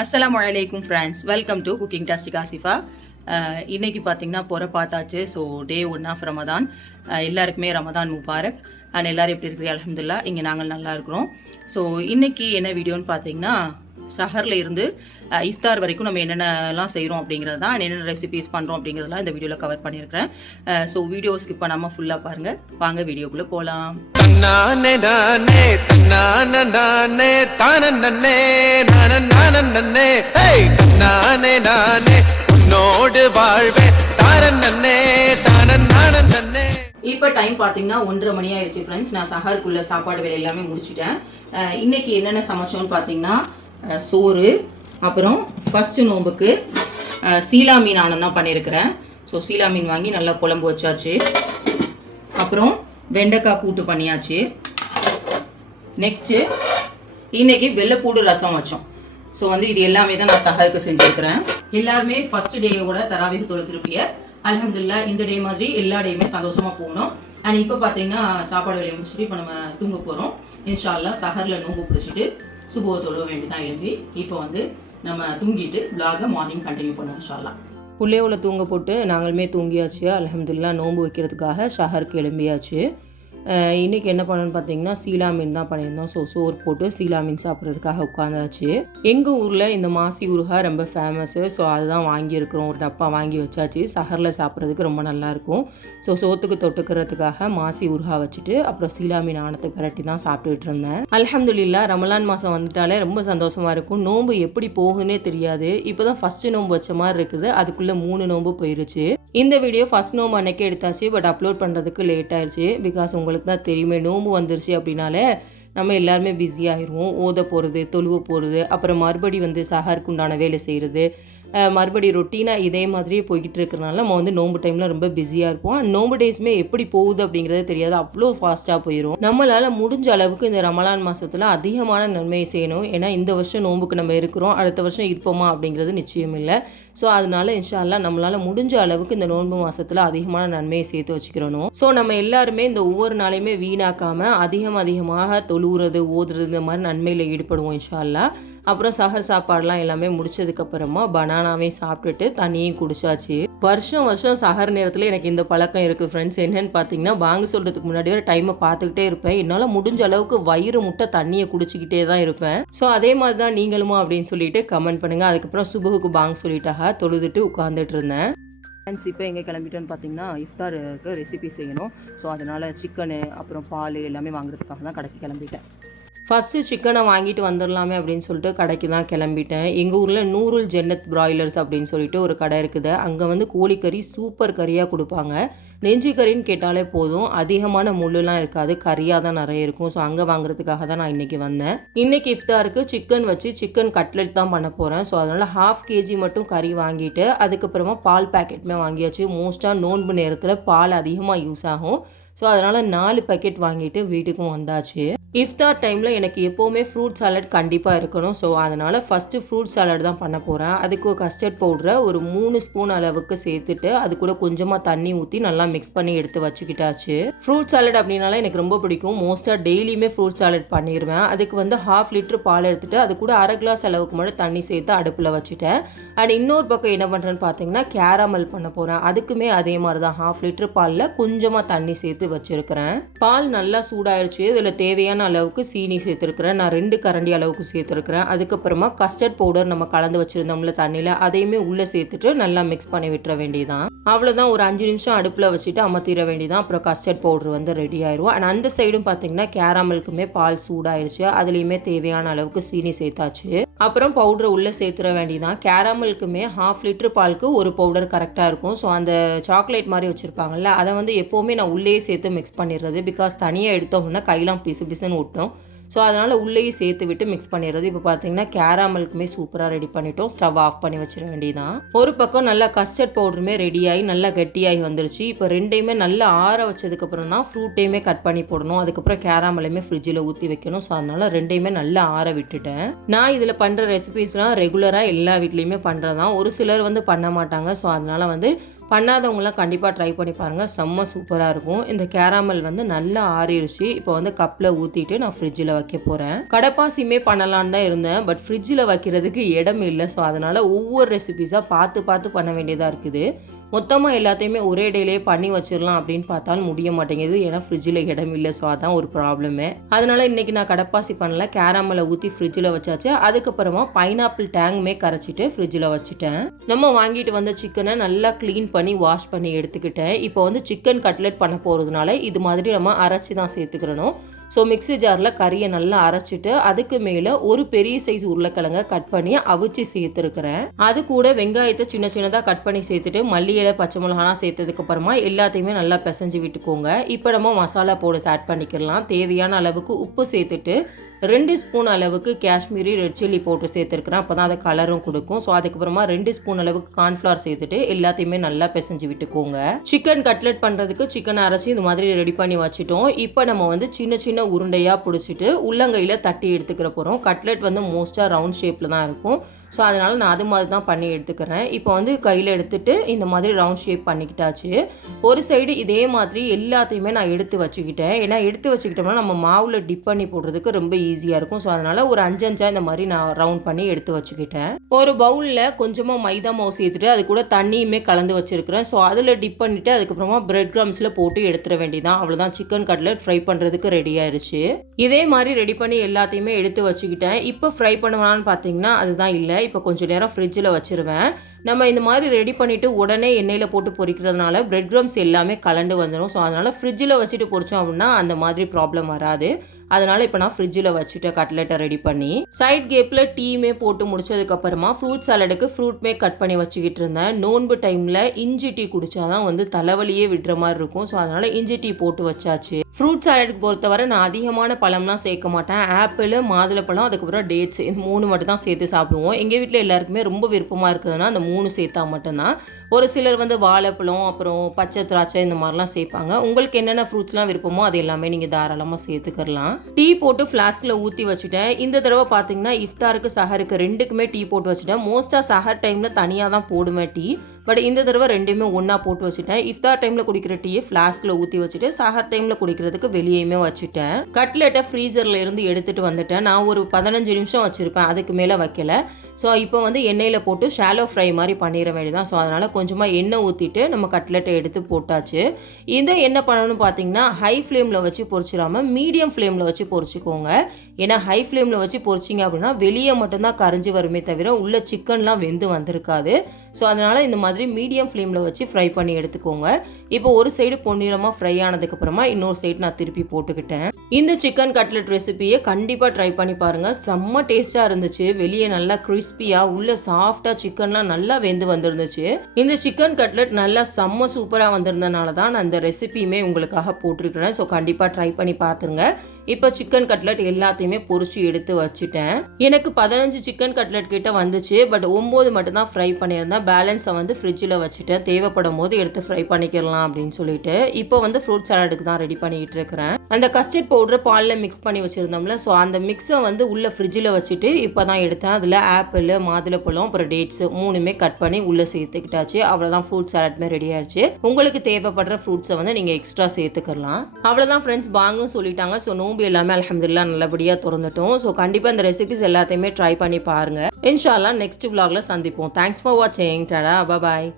அஸ்ஸலாமு அலைக்கும் friends, welcome to cooking tastic Asifa. இன்றைக்கி பார்த்திங்கன்னா பார்த்தாச்சு. So day 1 of Ramadan. எல்லாருக்குமே ரமதான் முபாரக். அண்ட் எல்லோரும் எப்படி இருக்கிறீங்க? அல்ஹம்துலில்லாஹ், இங்கே நாங்கள் நல்லா இருக்கிறோம். ஸோ இன்றைக்கி என்ன வீடியோன்னு பார்த்தீங்கன்னா, சஹரில் இருந்து இஃப்தார் வரைக்கும் நம்ம என்னென்னலாம் செய்கிறோம் அப்படிங்கிறது தான், என்னென்ன ரெசிபீஸ் பண்ணுறோம் அப்படிங்கிறதெல்லாம் இந்த வீடியோவில் கவர் பண்ணியிருக்கிறேன். ஸோ வீடியோ ஸ்கிப் பண்ணாமல் ஃபுல்லாக பாருங்கள். வாங்க வீடியோக்குள்ளே போகலாம். இப்போ டைம் பார்த்தீங்கன்னா 1:30 மணி ஆயிடுச்சு ஃப்ரெண்ட்ஸ். நான் சஹருக்குள்ள சாப்பாடு வேலை எல்லாமே முடிச்சிட்டேன். இன்னைக்கு என்னென்ன சமைச்சோன்னு பார்த்தீங்கன்னா, சோறு, அப்புறம் ஃபர்ஸ்ட் நோம்புக்கு சீலா மீன் ஆனந்தான் பண்ணியிருக்கிறேன். ஸோ சீலா மீன் வாங்கி நல்லா குழம்பு வச்சாச்சு. அப்புறம் வெண்டைக்காய் கூட்டு பண்ணியாச்சு. நெக்ஸ்ட்டு இன்னைக்கு வெள்ளைப்பூடு ரசம் வச்சோம். ஸோ இது எல்லாமே தான் நான் சஹருக்கு செஞ்சுருக்கிறேன். எல்லாருமே ஃபர்ஸ்ட் டேயோட தராவீஹ் தொழுதிருப்பீங்க. அல்ஹம்துலில்லாஹ், இந்த டே மாதிரி எல்லா டேயுமே சந்தோஷமாக போகணும். அண்ட் இப்போ பார்த்தீங்கன்னா சாப்பாடு வேலையை முடிச்சுட்டு இப்போ நம்ம தூங்க போகிறோம். இன்ஷா அல்லாஹ் சஹரில் நோம்பு பிடிச்சிட்டு சுபுஹ தொழுவ வேண்டிதான் எழுதி இப்போ நம்ம தூங்கிட்டு விலாகை மார்னிங் கண்டினியூ பண்ணுவோம் இன்ஷா அல்லாஹ். புள்ளையோட தூங்க போட்டு நாங்களுமே தூங்கியாச்சு. அல்ஹம்துலில்லாஹ், நோம்பு வைக்கிறதுக்காக ஷஹருக்கு எழும்பியாச்சு. இன்றைக்கி என்ன பண்ணணும்னு பார்த்தீங்கன்னா, சீலா மீன் தான் பண்ணியிருந்தோம். ஸோ சோறு போட்டு சீலா மீன் சாப்பிட்றதுக்காக உட்காந்தாச்சு. எங்கள் ஊரில் இந்த மாசி ஊறுகாய் ரொம்ப ஃபேமஸ்ஸு. ஸோ அதுதான் வாங்கியிருக்கிறோம். ஒரு டப்பா வாங்கி வச்சாச்சு. சஹரில் சாப்பிட்றதுக்கு ரொம்ப நல்லாயிருக்கும். ஸோ சோத்துக்கு தொட்டுக்கிறதுக்காக மாசி ஊறுகாய் வச்சுட்டு அப்புறம் சீலா மீன் ஆனத்தை பிரட்டி தான் சாப்பிட்டுட்டு இருந்தேன். அல்ஹம்துலில்லாஹ், ரமலான் மாதம் வந்துட்டாலே ரொம்ப சந்தோஷமாக இருக்கும். நோம்பு எப்படி போகுதுன்னே தெரியாது. இப்போ தான் ஃபஸ்ட்டு நோம்பு வச்ச மாதிரி இருக்குது. அதுக்குள்ளே 3 நோம்பு போயிருச்சு. இந்த வீடியோ ஃபஸ்ட் நோம்பு அன்னைக்கு எடுத்தாச்சு. பட் அப்லோட் பண்ணுறதுக்கு லேட் ஆயிடுச்சு. பிகாஸ் உங்களுக்கு தான் தெரியுமே, நோம்பு வந்துருச்சு அப்படின்னாலே நம்ம எல்லாருமே பிஸி ஆகிடுவோம். ஓத போகிறது, தொழுவ போகிறது, அப்புறம் மறுபடி சஹருக்கு உண்டான வேலை செய்கிறது, மறுபடி ரொட்டீனாக இதே மாதிரியே போய்கிட்டு இருக்கிறனால நம்ம நோம்பு டைமில் ரொம்ப பிஸியாக இருப்போம். நோம்பு டேஸுமே எப்படி போகுது அப்படிங்கிறது தெரியாது. அவ்வளோ ஃபாஸ்ட்டாக போயிடும். நம்மளால் முடிஞ்ச அளவுக்கு இந்த ரமலான் மாதத்தில் அதிகமான நன்மையை செய்யணும். ஏன்னா இந்த வருஷம் நோம்புக்கு நம்ம இருக்கிறோம், அடுத்த வருஷம் இருப்போமா அப்படிங்கிறது நிச்சயம் இல்லை. ஸோ அதனால இன்ஷா அல்லாஹ் நம்மளால் முடிஞ்ச அளவுக்கு இந்த நோன்பு மாதத்தில் அதிகமான நன்மையை சேர்த்து வச்சுக்கிறணும். ஸோ நம்ம எல்லாருமே இந்த ஒவ்வொரு நாளையுமே வீணாக்காமல் அதிகமாக தொழுவுறது, ஓதுறது, இந்த மாதிரி நன்மையில் ஈடுபடுவோம் இன்ஷா அல்லாஹ். அப்புறம் சஹர் சாப்பாடுலாம் எல்லாமே முடிச்சதுக்கப்புறமா பனானாவே சாப்பிட்டுட்டு தண்ணியும் குடிச்சாச்சு. வருஷம் சஹர் நேரத்தில் எனக்கு இந்த பழக்கம் இருக்குது ஃப்ரெண்ட்ஸ். என்னன்னு பார்த்தீங்கன்னா, வாங்க சொல்கிறதுக்கு முன்னாடி வரை டைமை பார்த்துக்கிட்டே இருப்பேன். என்னால் முடிஞ்ச அளவுக்கு வயிறு முட்டை தண்ணியை குடிச்சிக்கிட்டே தான் இருப்பேன். ஸோ அதே மாதிரி தான் நீங்களுமா அப்படின்னு சொல்லிட்டு கமெண்ட் பண்ணுங்கள். அதுக்கப்புறம் சுபுகுக்கு பாங்க சொல்லிட்டாக தொழுதுட்டு உட்காந்துட்டு இருந்தேன். ஃப்ரெண்ட்ஸ், இப்போ எங்கே கிளம்பிட்டோன்னு பார்த்தீங்கன்னா, இஃப்தாருக்கு ரெசிபி செய்யணும். ஸோ அதனால் சிக்கனு அப்புறம் பால் எல்லாமே வாங்குறதுக்காக தான் கடைக்கு கிளம்பிட்டேன். ஃபஸ்ட்டு சிக்கனை வாங்கிட்டு வந்துடலாமே அப்படின்னு சொல்லிட்டு கடைக்கு தான் கிளம்பிட்டேன். எங்கள் ஊரில் நூருல் ஜன்னத் பிராய்லர்ஸ் அப்படின்னு சொல்லிட்டு ஒரு கடை இருக்குது. அங்கே கோழிக்கறி சூப்பர் கறியாக கொடுப்பாங்க. நெஞ்சு கறின்னு கேட்டாலே போதும், அதிகமான முள்ளுலாம் இருக்காது, கறியாக தான் நிறைய இருக்கும். ஸோ அங்கே வாங்குறதுக்காக தான் நான் இன்றைக்கி வந்தேன். இன்றைக்கி இஃப்தாருக்கு சிக்கன் வச்சு சிக்கன் கட்லெட் தான் பண்ண போகிறேன். ஸோ அதனால் 1/2 kg மட்டும் கறி வாங்கிட்டு அதுக்கப்புறமா பால் பேக்கெட்டுமே வாங்கியாச்சு. மோஸ்ட்டாக நோன்பு நேரத்தில் பால் அதிகமாக யூஸ் ஆகும். ஸோ அதனால் 4 பேக்கெட் வாங்கிட்டு வீட்டுக்கும் வந்தாச்சு. இஃப்தார் டைமில் எனக்கு எப்போவுமே ஃப்ரூட் சாலட் கண்டிப்பாக இருக்கணும். ஸோ அதனால் ஃபஸ்ட்டு ஃப்ரூட் சாலட் தான் பண்ண போகிறேன். அதுக்கு கஸ்டர்ட் பவுடரை ஒரு 3 ஸ்பூன் அளவுக்கு சேர்த்துட்டு அது கூட கொஞ்சமாக தண்ணி ஊற்றி நல்லா மிக்ஸ் பண்ணி எடுத்து வச்சுக்கிட்டாச்சு. ஃப்ரூட் சாலட் அப்படின்னால எனக்கு ரொம்ப பிடிக்கும். மோஸ்ட்டாக டெய்லியுமே ஃப்ரூட் சாலட் பண்ணிடுவேன். அதுக்கு 1/2 லிட்டர் பால் எடுத்துகிட்டு அது கூட 1/2 கிளாஸ் அளவுக்கு மட்டும் தண்ணி சேர்த்து அடுப்பில் வச்சுட்டேன். அண்ட் இன்னொரு பக்கம் என்ன பண்ணுறேன்னு பார்த்தீங்கன்னா, கேரமல் பண்ண போகிறேன். அதுக்குமே அதே மாதிரி தான் 1/2 லிட்டர் பாலில் கொஞ்சமாக தண்ணி சேர்த்து வச்சுருக்கிறேன். பால் நல்லா சூடாயிடுச்சு. இதில் தேவையான அளவுக்கு சீனி சேர்த்துருக்கிறேன். நான் 2 கரண்டி அளவுக்கு சேர்த்துருக்கிறேன். அதுக்கப்புறமா கஸ்டர்ட் பவுடர் நம்ம கலந்து வச்சுருந்தோம்ல தண்ணியில், அதையுமே உள்ளே சேர்த்துட்டு நல்லா மிக்ஸ் பண்ணி விட்டுற வேண்டியதான். அவ்வளோதான், ஒரு 5 நிமிஷம் அடுப்பில் வச்சுட்டு அமர்த்திட வேண்டியதான். அப்புறம் கஸ்டர்ட் பவுடர் ரெடி ஆயிடும். அண்ட் அந்த சைடும் பார்த்தீங்கன்னா கேரமலுக்குமே பால் சூடாயிருச்சு. அதுலேயுமே தேவையான அளவுக்கு சீனி சேர்த்தாச்சு. அப்புறம் பவுடரை உள்ளே சேர்த்துற வேண்டியதான். கேரமலுக்குமே 1/2 லிட்டர் பாலுக்கு ஒரு பவுடர் கரெக்டாக இருக்கும். ஸோ அந்த சாக்லேட் மாதிரி வச்சுருப்பாங்கல்ல, அதை எப்போவுமே நான் உள்ளேயே சேர்த்து மிக்ஸ் பண்ணிடுறது. பிகாஸ் தனியாக எடுத்தோம்னா கையெல்லாம் பிசுன்னு ஒட்டும். ஸோ அதனால் உள்ளேயே சேர்த்து விட்டு மிக்ஸ் பண்ணிடுறது. இப்போ பார்த்தீங்கன்னா கேரமலுக்குமே சூப்பராக ரெடி பண்ணிட்டோம். ஸ்டவ் ஆஃப் பண்ணி வச்சிட வேண்டியதான். ஒரு பக்கம் நல்லா கஸ்டர்ட் பவுடருமே ரெடியாகி நல்லா கெட்டியாகி வந்துருச்சு. இப்போ ரெண்டையுமே நல்லா ஆற வச்சதுக்கப்புறம் தான் ஃப்ரூட்டையுமே கட் பண்ணி போடணும். அதுக்கப்புறம் கேரமலையுமே ஃப்ரிட்ஜில் ஊற்றி வைக்கணும். ஸோ அதனால் ரெண்டையுமே நல்லா ஆற விட்டுட்டேன். நான் இதில் பண்ணுற ரெசிபீஸ்லாம் ரெகுலராக எல்லா வீட்லேயுமே பண்ணுறது தான். ஒரு சிலர் பண்ண மாட்டாங்க. ஸோ அதனால் பண்ணாதவங்களாம் கண்டிப்பாக ட்ரை பண்ணி பாருங்கள், செம்ம சூப்பராக இருக்கும். இந்த கேராமல் வந்து நல்லா ஆறிடுச்சு. இப்போ வந்து கப்பில் ஊற்றிட்டு நான் ஃப்ரிட்ஜில் வைக்க போகிறேன். கடப்பாசியுமே பண்ணலான்னு தான் இருந்தேன், பட் ஃப்ரிட்ஜில் வைக்கிறதுக்கு இடம் இல்லை. ஸோ அதனால் ஒவ்வொரு ரெசிபீஸாக பார்த்து பண்ண வேண்டியதாக இருக்குது. மொத்தமாக எல்லாத்தையுமே ஒரே டேலேயே பண்ணி வச்சிடலாம் அப்படின்னு பார்த்தாலும் முடிய மாட்டேங்குது, ஏன்னா ஃப்ரிட்ஜில் இடம் இல்லை. ஸோ அதான் ஒரு ப்ராப்ளமே. அதனால இன்னைக்கு நான் கடப்பாசி பண்ணல, கேரமலை ஊற்றி ஃப்ரிட்ஜில் வச்சாச்சு. அதுக்கப்புறமா பைனாப்பிள் டேங்குமே கரைச்சிட்டு ஃப்ரிட்ஜில் வச்சுட்டேன். நம்ம வாங்கிட்டு வந்த சிக்கனை நல்லா க்ளீன் பண்ணி வாஷ் பண்ணி எடுத்துக்கிட்டேன். இப்போ வந்து சிக்கன் கட்லெட் பண்ண போகிறதுனால இது மாதிரி நம்ம அரைச்சி தான் சேர்த்துக்கிறணும். ஸோ மிக்ஸி ஜாரில் கறியை நல்லா அரைச்சிட்டு அதுக்கு மேலே ஒரு பெரிய சைஸ் உருளைக்கிழங்க கட் பண்ணி அவிச்சு சேர்த்துருக்கிறேன். அது கூட வெங்காயத்தை சின்ன சின்னதாக கட் பண்ணி சேர்த்துட்டு மல்லி இலை பச்சை மிளகாலாம் சேர்த்ததுக்கு அப்புறமா எல்லாத்தையுமே நல்லா பிசைஞ்சு விட்டுக்கோங்க. இப்போ நம்ம மசாலா பவுடர்ஸ் ஆட் பண்ணிக்கலாம். தேவையான அளவுக்கு உப்பு சேர்த்துட்டு 2 ஸ்பூன் அளவுக்கு காஷ்மீரி ரெட் சில்லி பவுடர் சேர்த்துருக்கிறேன். அப்போ தான் அதை கலரும் கொடுக்கும். ஸோ அதுக்கப்புறமா 2 ஸ்பூன் அளவுக்கு கார்ன்ஃப்ளவர் சேர்த்துட்டு எல்லாத்தையுமே நல்லா பிசைஞ்சு விட்டுக்கோங்க. சிக்கன் கட்லெட் பண்ணுறதுக்கு சிக்கன் அரைச்சி இந்த மாதிரி ரெடி பண்ணி வச்சுட்டோம். இப்போ நம்ம வந்து சின்ன சின்ன உருண்டையாக பிடிச்சிட்டு உள்ளங்கையில் தட்டி எடுத்துக்கிற போகிறோம். கட்லெட் வந்து மோஸ்ட்டாக ரவுண்ட் ஷேப்பில் தான் இருக்கும். ஸோ அதனால் நான் அது மாதிரி தான் பண்ணி எடுத்துக்கிறேன். இப்போ வந்து கையில் எடுத்துகிட்டு இந்த மாதிரி ரவுண்ட் ஷேப் பண்ணிக்கிட்டாச்சு. ஒரு சைடு இதே மாதிரி எல்லாத்தையுமே நான் எடுத்து வச்சுக்கிட்டேன். ஏன்னா எடுத்து வச்சுக்கிட்டோம்னா நம்ம மாவில் டிப் பண்ணி போடுறதுக்கு ரொம்ப ஈஸியாக இருக்கும். ஸோ அதனால் ஒரு 5 இந்த மாதிரி நான் ரவுண்ட் பண்ணி எடுத்து வச்சுக்கிட்டேன். ஒரு பவுலில் கொஞ்சமாக மைதா மாவு சேர்த்துட்டு அது கூட தண்ணியுமே கலந்து வச்சுருக்கிறேன். ஸோ அதில் டிப் பண்ணிவிட்டு அதுக்கப்புறமா பிரெட் க்ரம்ஸில் போட்டு எடுத்துட வேண்டியதான். அவ்வளோதான், சிக்கன் கட்லெட் ஃப்ரை பண்ணுறதுக்கு ரெடி ஆயிடுச்சு. இதே மாதிரி ரெடி பண்ணி எல்லாத்தையுமே எடுத்து வச்சுக்கிட்டேன். இப்போ ஃப்ரை பண்ணுவான்னு பார்த்தீங்கன்னா அதுதான் இல்லை. இப்போ கொஞ்சம் நேரம் ஃப்ரிட்ஜில் வச்சுருவேன். நம்ம இந்த மாதிரி ரெடி பண்ணிவிட்டு உடனே எண்ணெயில் போட்டு பொரிக்கிறதுனால பிரெட் க்ரம்ஸ் எல்லாமே கலண்டு வந்துடும். ஸோ அதனால் ஃப்ரிட்ஜில் வச்சுட்டு பொரிச்சோம் அப்படின்னா அந்த மாதிரி ப்ராப்ளம் வராது. அதனால் இப்போ நான் ஃப்ரிட்ஜில் வச்சுட்டு கட்லெட்டை ரெடி பண்ணி சைட் கேப்பில் டீமே போட்டு முடிச்சதுக்கப்புறமா ஃப்ரூட் சாலடுக்கு ஃப்ரூட்மே கட் பண்ணி வச்சுக்கிட்டு இருந்தேன். நோன்பு டைமில் இஞ்சி டீ குடித்தாதான் வந்து தலைவலியே விடுற மாதிரி இருக்கும். ஸோ அதனால் இஞ்சி டீ போட்டு வச்சாச்சு. ஃப்ரூட் சாலடுக்கு பொறுத்தவரை நான் அதிகமான பழம்லாம் சேர்க்க மாட்டேன். ஆப்பிள், மாதுளப்பழம், அதுக்கப்புறம் டேட்ஸ், இந்த 3 மட்டும் தான் சேர்த்து சாப்பிடுவோம். எங்கள் வீட்டில் எல்லாருக்குமே ரொம்ப விருப்பமாக இருக்குதுன்னா அந்த 3 சேர்த்தா மட்டும்தான். ஒரு சிலர் வந்து வாழைப்பழம், அப்புறம் பச்சை திராட்சை இந்த மாதிரிலாம் சேர்ப்பாங்க. உங்களுக்கு என்னென்ன ஃப்ரூட்ஸ்லாம் விருப்பமோ அது எல்லாமே நீங்கள் தாராளமாக சேர்த்துக்கலாம். டீ போட்டு ஃப்ளாஸ்கில் ஊற்றி வச்சுட்டேன். இந்த தடவை பார்த்தீங்கன்னா இஃப்தாருக்கு சஹருக்கு 2க்குமே டீ போட்டு வச்சுட்டேன். மோஸ்ட்டாக சஹர் டைமில் தனியாக தான் போடுவேன் டீ. பட் இந்த தடவை 2மே ஒன்றா போட்டு வச்சுட்டேன். இஃப்தார் டைமில் குடிக்கிற டீயை ஃப்ளாஸ்கில் ஊற்றி வச்சுட்டு சஹர் டைமில் குடிக்கிறதுக்கு வெளியேயுமே வச்சுட்டேன். கட்லெட்டை ஃப்ரீசரில் இருந்து எடுத்துகிட்டு வந்துட்டேன். நான் ஒரு 15 நிமிஷம் வச்சுருப்பேன், அதுக்கு மேலே வைக்கல. ஸோ இப்போ வந்து எண்ணெயில் போட்டு ஷாலோ ஃப்ரை மாதிரி பண்ணிட வேண்டியதான். ஸோ அதனால் கொஞ்சமாக எண்ணெய் ஊற்றிட்டு நம்ம கட்லெட்டை எடுத்து போட்டாச்சு. இதை என்ன பண்ணணும்னு பார்த்தீங்கன்னா ஹை ஃப்ளேமில் வச்சு பொரிச்சிடாமல் மீடியம் ஃப்ளேமில் வச்சு பொரிச்சிக்கோங்க. ஏன்னா ஹை ஃப்ளேமில் வச்சு பொரிச்சிங்க அப்படின்னா வெளியே மட்டும்தான் கரைஞ்சி வருமே தவிர உள்ள சிக்கன்லாம் வெந்து வந்திருக்காது. ஸோ அதனால் இந்த மாதிரி மீடியம் ஃப்ளேமில் வச்சு ஃப்ரை பண்ணி எடுத்துக்கோங்க. இப்போ ஒரு சைடு பொன்னிறமாக ஃப்ரை ஆனதுக்கப்புறமா இன்னொரு சைடு நான் திருப்பி போட்டுக்கிட்டேன். இந்த சிக்கன் கட்லெட் ரெசிபியை கண்டிப்பாக ட்ரை பண்ணி பாருங்கள். செம்ம டேஸ்ட்டாக இருந்துச்சு. வெளியே நல்லா கிறிஸ்பியாக, உள்ள சாஃப்டாக சிக்கன்லாம் நல்லா வெந்து வந்துருந்துச்சு. இந்த சிக்கன் கட்லெட் நல்லா செம்ம சூப்பராக வந்திருந்தனால தான் நான் இந்த ரெசிபியுமே உங்களுக்காக போட்டிருக்கிறேன். ஸோ கண்டிப்பாக ட்ரை பண்ணி பார்த்துருங்க. இப்போ சிக்கன் கட்லெட் எல்லாத்தையுமே பொரிச்சு எடுத்து வச்சுட்டேன். எனக்கு 15 சிக்கன் கட்லெட் கிட்ட வந்துச்சு. பட் 9 மட்டும் தான் ஃப்ரை பண்ணியிருந்தேன். பேலன்ஸை வந்து ஃப்ரிட்ஜில் வச்சுட்டேன். தேவைப்படும் போது எடுத்து ஃப்ரை பண்ணிக்கலாம் அப்படின்னு சொல்லிட்டு இப்போ வந்து ஃப்ரூட் சாலடுக்கு தான் ரெடி பண்ணிட்டு இருக்கிறேன். அந்த கஸ்டர்ட் பவுடரை பாலில் மிக்ஸ் பண்ணி வச்சுருந்தோம்ல, ஸோ அந்த மிக்ஸை வந்து உள்ள ஃப்ரிட்ஜில் வச்சுட்டு இப்போ தான் எடுத்தேன். அதில் ஆப்பிள், மாதுளப்பழம், அப்புறம் டேட்ஸ் 3மே கட் பண்ணி உள்ளே சேர்த்துக்கிட்டாச்சு. அவ்வளோதான், ஃப்ரூட் சாலட்மே ரெடி ஆயிடுச்சு. உங்களுக்கு தேவைப்படுற ஃப்ரூட்ஸை வந்து நீங்கள் எக்ஸ்ட்ரா சேர்த்துக்கலாம். அவ்வளோதான் ஃப்ரெண்ட்ஸ், பாங்கும் சொல்லிட்டாங்க. ஸோ நோம்பு எல்லாமே அல்ஹம்துலில்லாஹ் நல்லபடியாக திறந்துட்டோம். ஸோ கண்டிப்பாக இந்த ரெசிபிஸ் எல்லாத்தையுமே ட்ரை பண்ணி பாருங்கள். இன்ஷா அல்லாஹ் நெக்ஸ்ட் vlogல சந்திப்போம். தேங்க்ஸ் ஃபார் வாட்சிங். டாடா, பாய்.